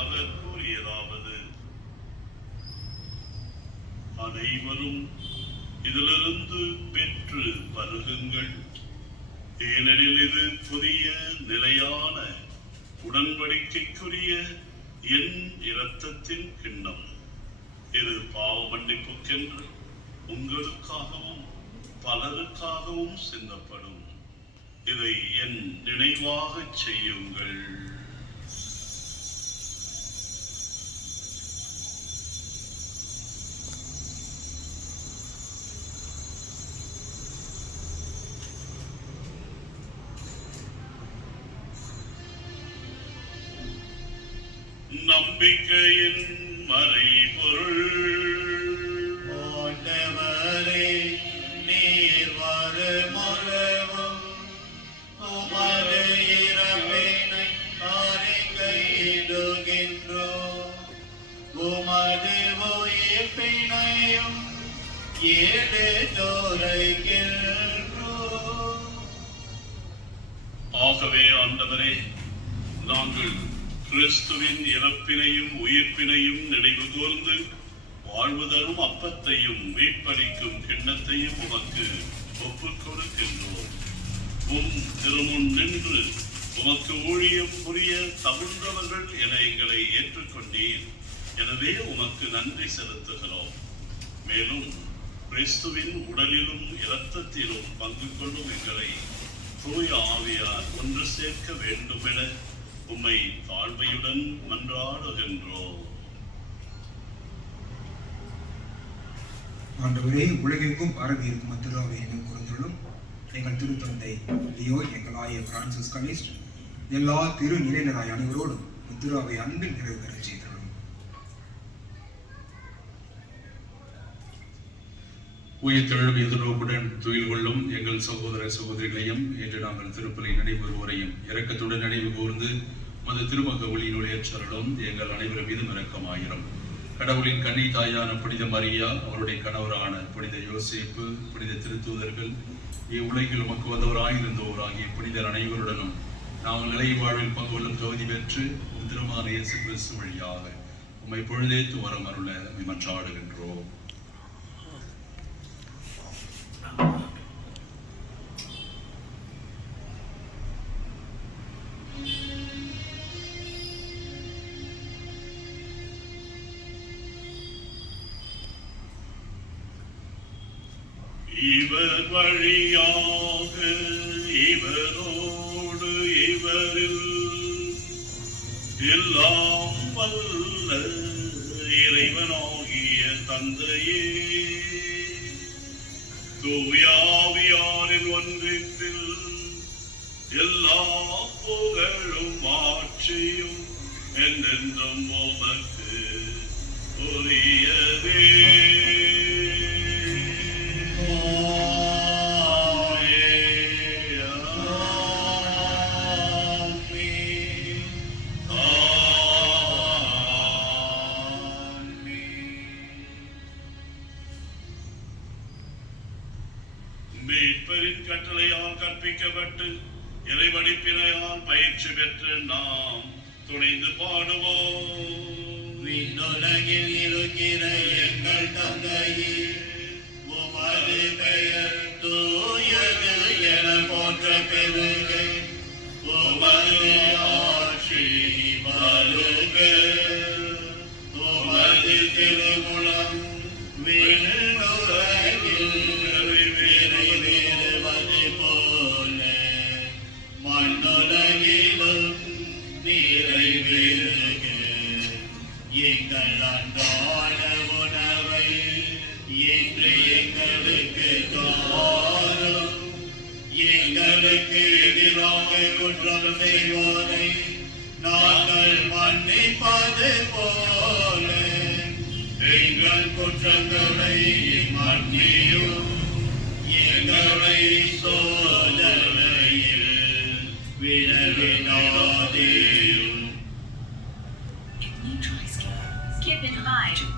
அவர் கூறியதாவது, அனைவரும் இதிலிருந்து பெற்று பருகுங்கள், ஏனெனில் இது புதிய நிலையான உடன்படிக்கைக்குரிய என் இரத்தத்தின் கிண்ணம். இது பாவ மன்னிப்புக்கென்று உங்களுக்காகவும் பலருக்காகவும் சிந்தப்படும். இதை என் நினைவாக செய்யுங்கள். நம்பிக்கையின் மறைபொருள். ஆண்டவரே, நீர் வருமளவும் உமது இறப்பினை அறிக்கையிடுகின்றோம், உமது உயிர்ப்பினையும் எடுத்துரைக்கின்றோம். ஆகவே ஆண்டவரே, நாங்கள் கிறிஸ்துவின் இறப்பினையும் உயிர்ப்பினையும் நினைவு கூர்ந்து வாழ்வு தரும் அப்பத்தையும் மீட்பளிக்கும் கிண்ணத்தையும் உமக்கு ஒப்புக் கொடுக்கின்றோம். திருமுன் நின்று உமக்கு ஊழியம் புரிய தகுந்தவர்கள் என எங்களை ஏற்றுக்கொண்டீர். எனவே உமக்கு நன்றி செலுத்துகிறோம். மேலும் கிறிஸ்துவின் உடலிலும் இரத்தத்திலும் பங்கு கொள்ளும் எங்களை தூய ஆவியார் ஒன்று சேர்க்க வேண்டும் என உம்மை தாழ்மையுடன் மன்றாடுகின்றோம். ஆண்டவரே, உலகெங்கும் பரவி இருக்கும் திருவாவை எங்கள் குழந்தைகளும் எங்கள் திருத்தந்தை லியோ, எங்கள் ஆயர் பிரான்சிஸ் கலிஸ்ட், எல்லா திரு நிலையினராய் அனைவரோடும் திருவாவை அன்பில் நிறைவு பெற செய்தோம். உயிர்த்தெழும் எதிர்நோக்குடன் துயில் கொள்ளும் எங்கள் சகோதர சகோதரிகளையும் இன்று நாங்கள் திருப்பலி நினைவுறுவோரையும் இரக்கத்துடன் நினைவு கூர்ந்து மது திருமக ஒளியினுள் ஏற்றருளும். எங்கள் அனைவரும் மீதும் இரக்கமாயிரும். கடவுளின் கன்னி தாயான புனித மரியா, அவருடைய கணவரான புனித யோசேப்பு, புனித திருத்தூதர்கள், இவ்வுலகில் உமக்கு வந்தவராயிருந்தோராகிய புனிதர் அனைவருடனும் நாங்கள் நிலை வாழ்வில் பங்கு கொள்ளும் தகுதி பெற்று திருமான இயேசு கிறிஸ்து வழியாக உம்மை பொழுதேத்து வரம் அருள மன்றாடுகின்றோம். இவர் வழியாக இவரோடு இவரில் எல்லாம் வல்ல இறைவனாகிய தந்தையே, தூயாவியாரின் ஒன்றிப்பில் எல்லா புகழும் ஆட்சியும் என்றென்றும் உமக்கு உரியதே. மீட்பரின் கட்டளையால் கற்பிக்கப்பட்டு இறைவடிப்பினையால் பயிற்சி பெற்று நாம் துணிந்து பாடுவோம். விண்ணுலகில் இருக்கிற எங்கள் தந்தையே, உமது பெயர் தூயது என போற்ற பெருக, உமது ஆட்சி வருக, உமது திருவுளம் விண்ணுலகில் நிறைவேறுவது போல மண்ணுலகிலும் நிறைவேறுக. எங்கள் அன்றாட உணவை இன்று எங்களுக்கு தாரும். எங்களுக்கு எதிராக குற்றம் செய்வோரை நாங்கள் மன்னிப்பது போல எங்கள் குற்றங்களை மன்னி